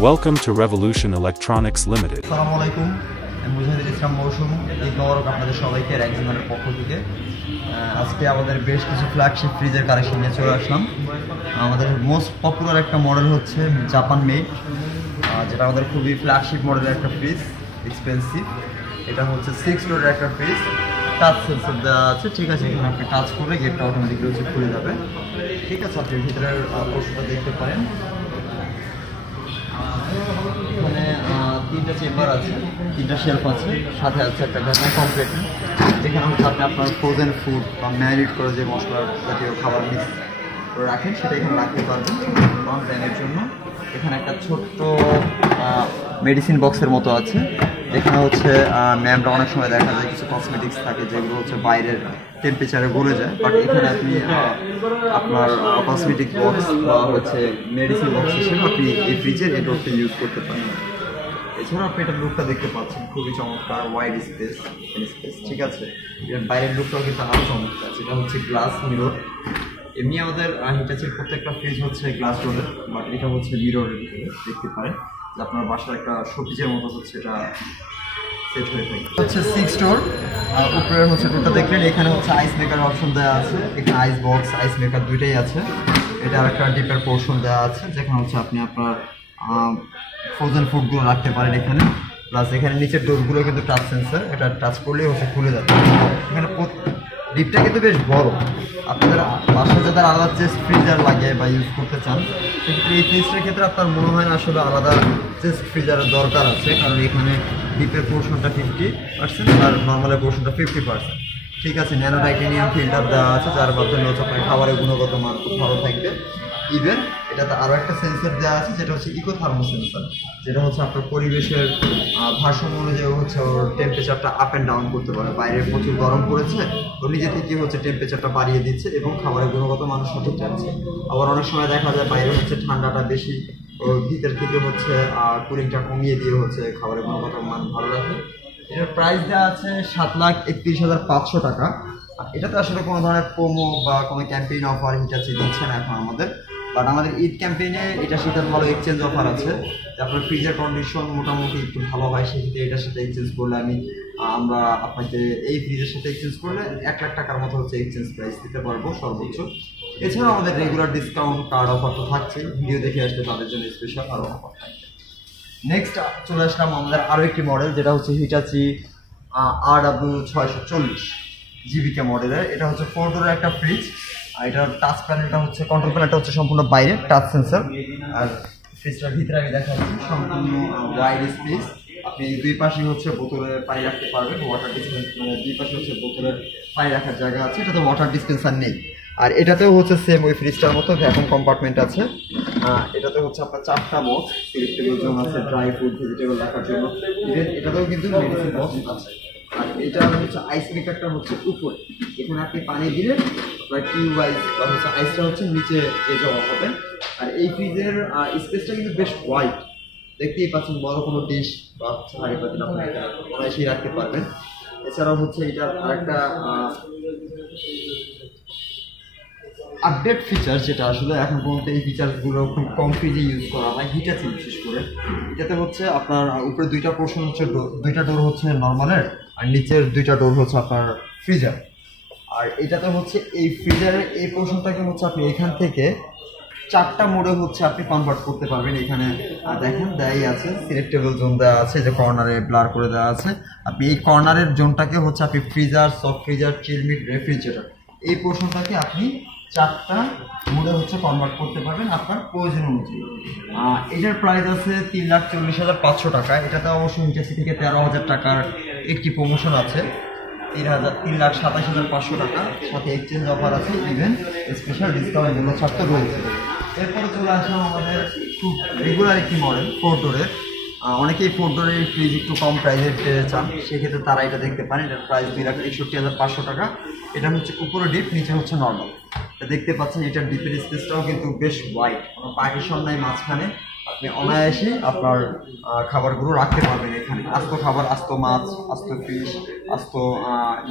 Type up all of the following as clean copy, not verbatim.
Welcome to Revolution Electronics Limited. আসসালামু আলাইকুম, আমি মুজাহিদুল ইসলাম মৌসুম। এই খবরক আপনাদের সবাইকে র্যাকজিমানের পক্ষ থেকে আজকে আমাদের বেশ কিছু ফ্ল্যাগশিপ ফ্রিজের কালেকশন নিয়ে চলে আসলাম। আমাদের মোস্ট পপুলার একটা মডেল হচ্ছে জাপান মেড, যেটা আমাদের খুবই ফ্ল্যাগশিপ মডেলের একটা ফ্রিজ, এক্সপেন্সিভ। এটা হচ্ছে 6 ডোরের একটা ফ্রিজ, টাচ সেন্সর দেওয়া আছে। ঠিক আছে, এখানে আপনি টাচ করলে গেটটা অটোমেটিকলি হচ্ছে খুলে যাবে। ঠিক আছে, আপনি ভিতরের পোর্শনটা দেখতে পারেন। এখানে 3টা চেম্বার আছে, 3টা শেলফ আছে, সাথে আছে একটা ভ্যাকুয়াম কম্প্রেসার, যেখানে হচ্ছে আপনি আপনার ফ্রোজেন ফুড বা ম্যারিনেট করে যে মশলা জাতীয় খাবার মিক্স করে রাখেন সেটা এখানে রাখতে পারবেন লং টাইমের জন্য। এখানে একটা ছোট্ট মেডিসিন বক্সের মতো আছে, যেখানে হচ্ছে ম্যামরা অনেক সময় দেখা যায় কিছু কসমেটিক্স থাকে যেগুলো হচ্ছে বাইরের টেম্পারেচারে গলে যায়, বাট এখানে আপনি আপনার কসমেটিক বক্স বা হচ্ছে মেডিসিন বক্স হিসেবে আপনি এই ফ্রিজের এই ডোরটা ইউজ করতে পারেন। এছাড়া আপনি এটার লুকটা দেখতে পাচ্ছেন, খুবই চমৎকার, ওয়াইড স্পেস। ঠিক আছে, এর বাইরের লুকটাও কিন্তু আরও চমৎকার। এটা হচ্ছে গ্লাস মিরর। এমনি আমাদের হিটাচির প্রত্যেকটা ফ্রিজ হচ্ছে গ্লাস ডোরের, বাট এটা হচ্ছে মিররের ভিতরে দেখতে পারেন যে আপনার বাসার একটা শোপিসের মতো হচ্ছে এটা সেট হয়ে থাকে। হচ্ছে 6 ডোর, উপরের হচ্ছে ডোরটা দেখলেন, এখানে হচ্ছে আইস মেকার অপশন দেওয়া আছে, এখানে আইস বক্স আইস মেকার দুইটাই আছে। এটা একটা ডিপের পোর্শন দেওয়া আছে, যেখানে হচ্ছে আপনি আপনার ফ্রোজেন ফুডগুলো রাখতে পারেন এখানে। প্লাস এখানে নিচের ডোরগুলো কিন্তু টাচ সেন্সার, এটা টাচ করলেই হচ্ছে খুলে যাবে। এখানে ডিপটা কিন্তু বেশ বড়। আপনাদের বাসায় যাদের আলাদা চেস্ট ফ্রিজার লাগে বা ইউজ করতে চান, সেক্ষেত্রে এই ফ্রিজটার ক্ষেত্রে আপনার মনে হয় না আসলে আলাদা চেস্ট ফ্রিজারের দরকার আছে, কারণ এখানে ডিপের পোর্শনটা 50% আর নর্মালের পোর্শনটা 50%। ঠিক আছে, ন্যানো টাইটেনিয়াম ফিল্টার দেওয়া আছে, যার মাধ্যমে হচ্ছে আপনার খাবারের গুণগত মান খুব ভালো থাকবে। ইভেন এটাতে আরও একটা সেন্সর দেওয়া আছে, যেটা হচ্ছে ইকো থার্মো সেন্সর, যেটা হচ্ছে আপনার পরিবেশের ভারসাম্য অনুযায়ী হচ্ছে ওর টেম্পারেচারটা আপ অ্যান্ড ডাউন করতে পারে। বাইরে প্রচুর গরম পড়েছে, ও নিজে থেকে হচ্ছে টেম্পারেচারটা বাড়িয়ে দিচ্ছে এবং খাবারের গুণগত মান সঠিক যাচ্ছে। আবার অনেক সময় দেখা যায় বাইরে হচ্ছে ঠান্ডাটা বেশি, ও ভিতর থেকে হচ্ছে কুলিংটা কমিয়ে দিয়ে হচ্ছে খাবারের গুণগত মান ভালো রাখে। এটার প্রাইস দেওয়া আছে 7,31,500 টাকা। এটাতে আসলে কোনো ধরনের প্রোমো বা কোনো ক্যাম্পেইন অফার হিটাচি দিচ্ছে না এখন আমাদের, বাট আমাদের ঈদ ক্যাম্পেইনে এটার সাথে ভালো এক্সচেঞ্জ অফার আছে। আপনার ফ্রিজের কন্ডিশন মোটামুটি একটু ভালো হয়, সেক্ষেত্রে এটার সাথে এক্সচেঞ্জ করলে আমরা আপনাকে এই ফ্রিজের সাথে এক্সচেঞ্জ করলে 1,00,000 টাকার মতো হচ্ছে এক্সচেঞ্জ প্রাইস দিতে পারবো সর্বোচ্চ। এছাড়াও আমাদের রেগুলার ডিসকাউন্ট কার্ড অফার তো থাকছে, ভিডিও দেখে আসলে তাদের জন্য স্পেশাল আরও অফার থাকবে। নেক্সট চলে আসলাম আমাদের আরও একটি মডেল, যেটা হচ্ছে হিটাচি RW640 জিবিকে মডেলের। এটা হচ্ছে 4 ডোরের একটা ফ্রিজ, আর এটার টাচ প্যানেলটা হচ্ছে, কন্ট্রোল প্যানেলটা হচ্ছে সম্পূর্ণ বাইরে, টাচ সেন্সর। আর ফ্রিজটার ভিতরে আমি দেখাচ্ছি সম্পূর্ণ ওয়াইড স্পেস। আপনি দুই পাশে হচ্ছে বোতলের পানি রাখতে পারবেন, ওয়াটার ডিসপেন্সার, মানে দুই পাশে হচ্ছে বোতলের পানি রাখার জায়গা আছে। এটাতে ওয়াটার ডিসপেন্সার নেই। আর এটাতেও হচ্ছে সেম ওই ফ্রিজটার মতো ভ্যাকুয়াম কম্পার্টমেন্ট আছে। এটাতে হচ্ছে আপনার 4টা বক্স, সিলেক্টেবল জোন আছে, ড্রাই ফুড ভেজিটেবল রাখার জন্য। ইভেন এটাতেও কিন্তু মেডিসিন বক্স আছে। আর এটা হচ্ছে আইস মেকারটা হচ্ছে উপরে, এখানে আপনি পানি দিলে আপনার কিউ আইস বা হচ্ছে আইসটা হচ্ছে নিচে যে জমা হবে। আর এই ফ্রিজের স্পেসটা কিন্তু বেশ ওয়াইড, দেখতেই পাচ্ছেন, বড় কোনো ডিশ বা হচ্ছে হাঁড়ি পাতিল আপনি এটা অনায়াসেই রাখতে পারবেন। এছাড়াও হচ্ছে এটার আরেকটা আপডেট ফিচার, যেটা আসলে এখন পর্যন্ত এই ফিচারগুলো খুব কম ফ্রিজে ইউজ করা হয়, হিটাচি বিশেষ করে। এটাতে হচ্ছে আপনার উপরে 2টা পোর্শন হচ্ছে, 2টা ডোর হচ্ছে নর্মালের, আর নিচের 2টা ডোর হচ্ছে আপনার ফ্রিজার। আর এটাতে হচ্ছে এই ফ্রিজারের এই পোর্শনটাকে হচ্ছে আপনি এখান থেকে 4টা মোডে হচ্ছে আপনি কনভার্ট করতে পারবেন। এখানে দেখেন দেয়াই আছে, সিলেক্টেবল জোন দেওয়া আছে, যে কর্নারে ব্লার করে দেওয়া আছে। আপনি এই কর্নারের জোনটাকে হচ্ছে আপনি ফ্রিজার, সফট ফ্রিজার, চিলমিট, রেফ্রিজারেটর, এই পোর্শনটাকে আপনি 4টা মোডে হচ্ছে কনভার্ট করতে পারবেন আপনার প্রয়োজন অনুযায়ী। এটার প্রাইস আছে 3,40,500 টাকা। এটাতে অবশ্যই হিটাচি থেকে 13,000 টাকার একটি প্রমোশন আছে, 3,27,500 টাকা, সাথে এক্সচেঞ্জ অফার আছে, ইভেন স্পেশাল ডিসকাউন্টগুলো ছাড়তে রয়েছে। এরপরে চলে আসলাম আমাদের খুব রেগুলার একটি মডেল 4 ডোরের। অনেকেই 4 ডোরের ফ্রিজ একটু কম প্রাইসের পেতে চান, সেক্ষেত্রে তারা এটা দেখতে পারেন। এটার প্রাইস 2,61,500 টাকা। এটা হচ্ছে উপরে ডিপ, নিচে হচ্ছে নর্মাল। এটা দেখতে পাচ্ছেন, এটার ডিপের স্পেসটাও কিন্তু বেশ ওয়াইড, কোনো পার্টিশন নাই মাঝখানে। আপনি অনায়াসেই আপনার খাবারগুলো রাখতে পারবেন এখানে। আস্ত খাবার, আস্ত মাছ, আস্ত ফিশ, আস্ত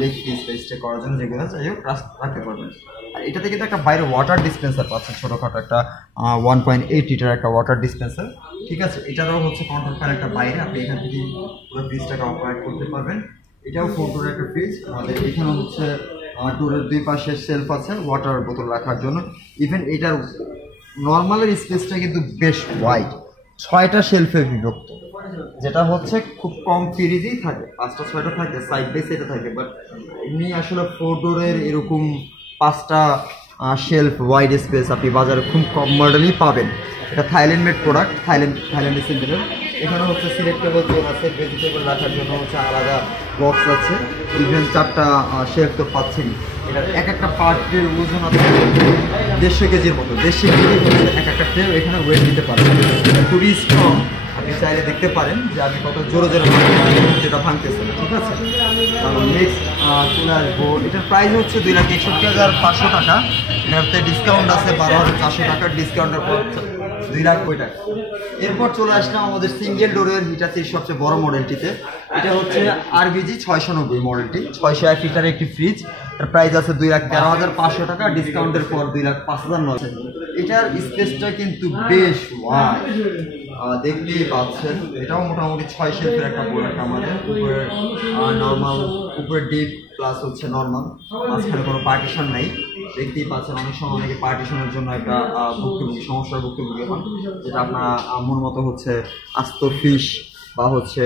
লেগ পিস স্টে করার জন্য যেগুলো যাই হোক রাখতে পারবেন। আর এটাতে কিন্তু একটা বাইরে ওয়াটার ডিসপেন্সার পাচ্ছেন, ছোটোখাটো একটা 1.8 লিটার একটা ওয়াটার ডিসপেন্সার, ঠিক আছে। এটারও হচ্ছে কন্ট্রোল প্যান একটা বাইরে, আপনি এখান থেকে পুরো ফ্রিজটাকে অপারেট করতে পারবেন। এটাও 4 ডোরের একটা ফ্রিজ। আমাদের এখানে হচ্ছে ডোরের দুই পাশে সেলফ আছে ওয়াটার বোতল রাখার জন্য। ইভেন এটার নর্মালের স্পেসটা কিন্তু বেশ ওয়াইড, 6টা শেলফে বিভক্ত, যেটা হচ্ছে খুব কম ফ্রিজেই থাকে, 5টা 6টা থাকে, সাইড বাই সাইডে থাকে। বাট এমনি আসলে 4 ডোরের এরকম 5টা শেলফ ওয়াইড স্পেস আপনি বাজারে খুব কম মডেলই পাবেন। এটা থাইল্যান্ড মেড প্রোডাক্ট, থাইল্যান্ড এসেম্বলির। এখানে হচ্ছে সিলেক্টেবল জোন আছে, ভেজিটেবল রাখার জন্য হচ্ছে আলাদা বক্স আছে, ইভেন 4টা শেলফ তো পাচ্ছেন। এটার এক একটা পার্টের ওজন আছে 150 কেজির মতো, 150 কেজি হচ্ছে এক একটা ট্রে, এখানে ওয়েট দিতে পারবেন। খুবই স্ট্রং, আপনি চাইলে দেখতে পারেন যে আমি কত জোরে জোরে যেটা ভাঙতেছে, ঠিক আছে। নেক্সট চলে আসবো, এটার প্রাইস হচ্ছে 2,61,500 টাকা। এটাতে ডিসকাউন্ট আছে 12,400 টাকার, ডিসকাউন্টের পর 2,00,000 টাকা। এরপর চলে আসলাম আমাদের সিঙ্গেল ডোরের হিটাচির সবচেয়ে বড় মডেলটিতে। এটা হচ্ছে RBG 690 মডেলটি, 601 লিটারের একটি ফ্রিজ। এর প্রাইস আছে 2,13,500 টাকা, ডিসকাউন্টের পর 2,05,900। এটার স্পেসটা কিন্তু বেশ ওয়াইড, দেখতেই পাচ্ছেন। এটাও মোটামুটি 6 শেলফের একটা প্রোডাক্ট আমাদের। উপরে নর্মাল, উপরে ডিপ প্লাস হচ্ছে নর্মাল, মাঝখানে কোনো পার্টিশন নাই, দেখতেই পাচ্ছেন। অনেক সময় অনেকে পার্টিশনের জন্য একটা সমস্যার ভুক্তভোগী হন, যেটা আপনার মন মতো হচ্ছে আস্ত ফিশ বা হচ্ছে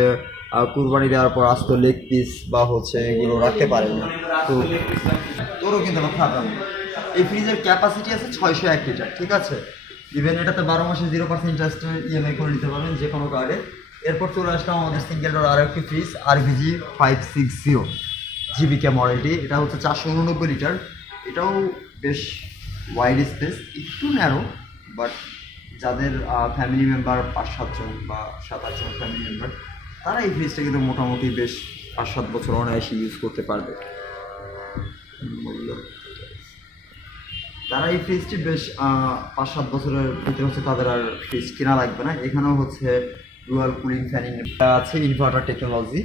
কুরবানি দেওয়ার পর আস্ত লেগ পিস বা হচ্ছে এগুলো রাখতে পারেন না, তো তোরও কিন্তু আমার থাকবে না। এই ফ্রিজের ক্যাপাসিটি আছে 601 লিটার, ঠিক আছে। ইভেন এটাতে 12 মাসে 0% ইন্টারেস্টে EMI করে নিতে পারবেন যে কোনো কার্ডে। এরপর চলে আসলাম আমাদের সিঙ্গেল ডোর আরও একটি ফ্রিজ, RBG 560 GBK মডেলটি। এটা হচ্ছে 489 লিটার। এটাও বেশ ওয়াইড স্পেস, একটু ন্যারো, বাট যাদের ফ্যামিলি মেম্বার 5-7 জন বা 7-8 জন ফ্যামিলি মেম্বার, তারা এই ফ্রিজটা কিন্তু মোটামুটি বেশ 5-7 বছর অনায়াসে ইউজ করতে পারবে। তারা এই ফ্রিজটি বেশ 5-7 বছরের ভিতরে হচ্ছে তাদের আর ফ্রিজ কেনা লাগবে না। এখানেও হচ্ছে ডুয়াল কুলিং ফ্যানিং আছে, ইনভার্টার টেকনোলজি,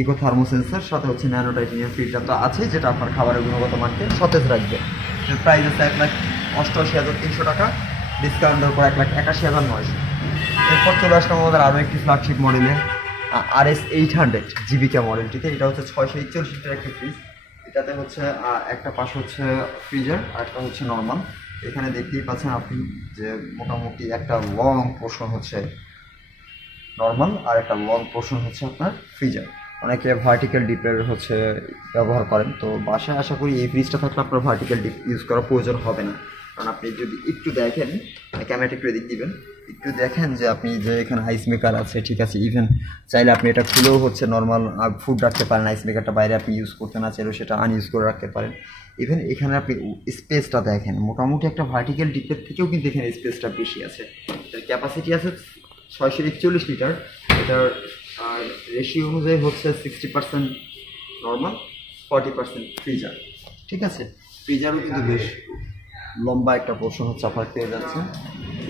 ইকো থার্মোসেন্সার, সাথে হচ্ছে ন্যানো টাইটেনিয়াম ফিল্টার তো আছে, যেটা আপনার খাবারের গুণগত মানকে সতেজ রাখবে। এর প্রাইস আছে 1,88,300 টাকা, ডিসকাউন্টের পর 1,81,900। এরপর চলে আসলাম আমাদের আরও একটি ফ্ল্যাগশিপ মডেলে, RS 800 GBK মডেলটিতে। এটা হচ্ছে 641 লিটার একটি ফ্রিজ। এটাতে হচ্ছে একটা পাশ হচ্ছে ফ্রিজার আর একটা হচ্ছে নর্মাল। এখানে দেখতেই পাচ্ছেন আপনি যে মোটামুটি একটা লং পোর্শন হচ্ছে নর্মাল আর একটা লং পোর্শন হচ্ছে আপনার ফ্রিজার। অনেকে ভার্টিক্যাল ডিপের হচ্ছে ব্যবহার করেন, তো বাসায় আশা করি এই ফ্রিজটা থাকলে আপনার ভার্টিক্যাল ডিপ ইউজ করার প্রয়োজন হবে না। কারণ আপনি যদি একটু দেখেন, ক্যামেরাটা একটু এদিক দিবেন, একটু দেখেন যে আপনি যে এখানে আইস মেকার আছে, ঠিক আছে। ইভেন চাইলে আপনি এটা খুলেও হচ্ছে নর্মাল ফুড রাখতে পারেন, আইস মেকারটা বাইরে আপনি ইউজ করতে না চাইলেও সেটা আনইউজ করে রাখতে পারেন। ইভেন এখানে আপনি স্পেসটা দেখেন, মোটামুটি একটা ভার্টিক্যাল ডিপের থেকেও কিন্তু এখানে স্পেসটা বেশি আছে। এটার ক্যাপাসিটি আছে 641 লিটার। এটার রেশিও অনুযায়ী হচ্ছে 60% নর্মাল, 40% ফ্রিজার, ঠিক আছে। ফ্রিজারও কিন্তু বেশ লম্বা একটা পোর্শন হচ্ছে আপনার পেয়ে যাচ্ছে।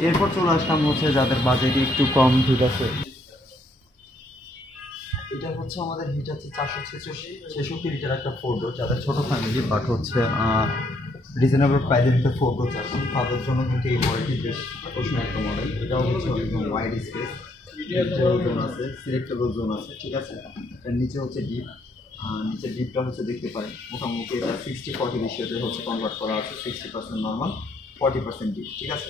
এরপর চলে আসলাম হচ্ছে যাদের বাজেট একটু কম, ঠিক আছে। এটা হচ্ছে আমাদের হিটাচি 466 লিটার একটা 4 ডোর, যাদের ছোটো ফ্যামিলি বাট হচ্ছে রিজনেবল প্রাইসের ভিতরে 4 ডোর চাচ্ছেন, তাদের জন্য কিন্তু এই মডেলটি বেশ আকর্ষণীয় একটা মডেল। এটাও হচ্ছে একদম ওয়াইড স্পেস, জোন আছে, সিলেক্টেবল জোন আছে, ঠিক আছে। এর নিচে হচ্ছে ডিপ, নিচে ডিপটা হচ্ছে দেখতে পারেন মোটামুটি এটা 60-40 রেশিওতে হচ্ছে কনভার্ট করা আছে, 60% নর্মাল, 40% ডিপ, ঠিক আছে।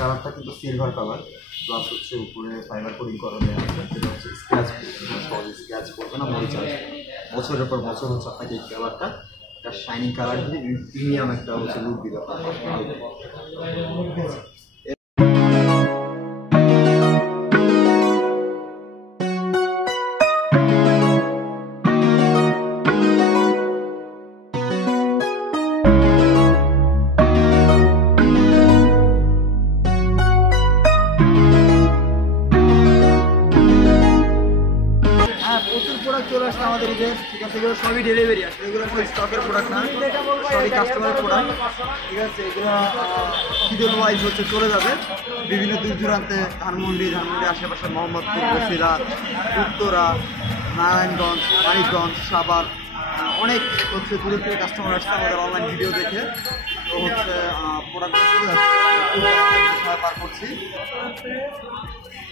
কালারটা কিন্তু সিলভার কালার, প্লাস হচ্ছে উপরে ফাইবার কোডিং করা দেওয়া আছে, যেটা হচ্ছে স্ক্র্যাচ করবে না, মরিচা বছরের পর বছর হচ্ছে আপনাকে এই কালারটা একটা শাইনিং কালার দিয়ে প্রিমিয়াম একটা হচ্ছে লুক দিবে আপনার। প্রোডাক্ট চলে আসছে আমাদের ঈদের, ঠিক আছে, এগুলো সবই ডেলিভারি আসে, এগুলো কোনো স্টকের প্রোডাক্ট না, সবই কাস্টমারের প্রোডাক্ট, ঠিক আছে। এগুলো সিজন ওয়াইজ হচ্ছে চলে যাবে বিভিন্ন দূর দূরান্তে, ধানমন্ডি আশেপাশে, মোহাম্মদপুর, বসিলা, উত্তরা, নারায়ণগঞ্জ, মানিকগঞ্জ, সাভার, অনেক হচ্ছে দূরের থেকে কাস্টমার আসছে আমাদের অনলাইন ভিডিও দেখে। তো হচ্ছে প্রোডাক্ট চলে যাচ্ছে, পার করছি।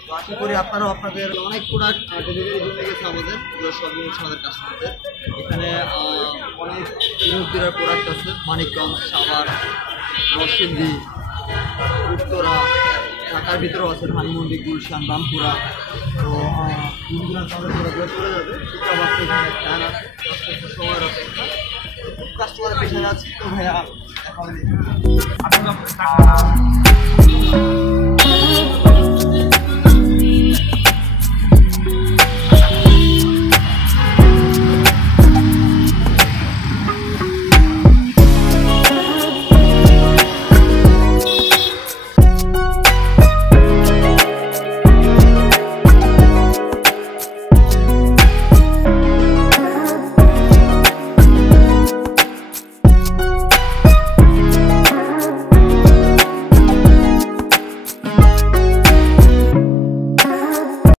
তো আশা করি আপনারাও আপনাদের অনেক প্রোডাক্ট ডেলিভারি জন্য গেছে আমাদের, এগুলো সবই হচ্ছে আমাদের কাস্টমারদের। এখানে অনেক দূরের প্রোডাক্ট আছে, মানিকগঞ্জ, সাভার, নরসিংদী, উত্তরা, ঢাকার ভিতরেও আছে, ধানমন্ডি, গুলশান, রামপুরা। তো দূর চলে যাবে, এখানে ফ্যান আছে, সময়ের অপেক্ষা, কাস্টমারের পেছনে আছে। তো ভাইয়া এখন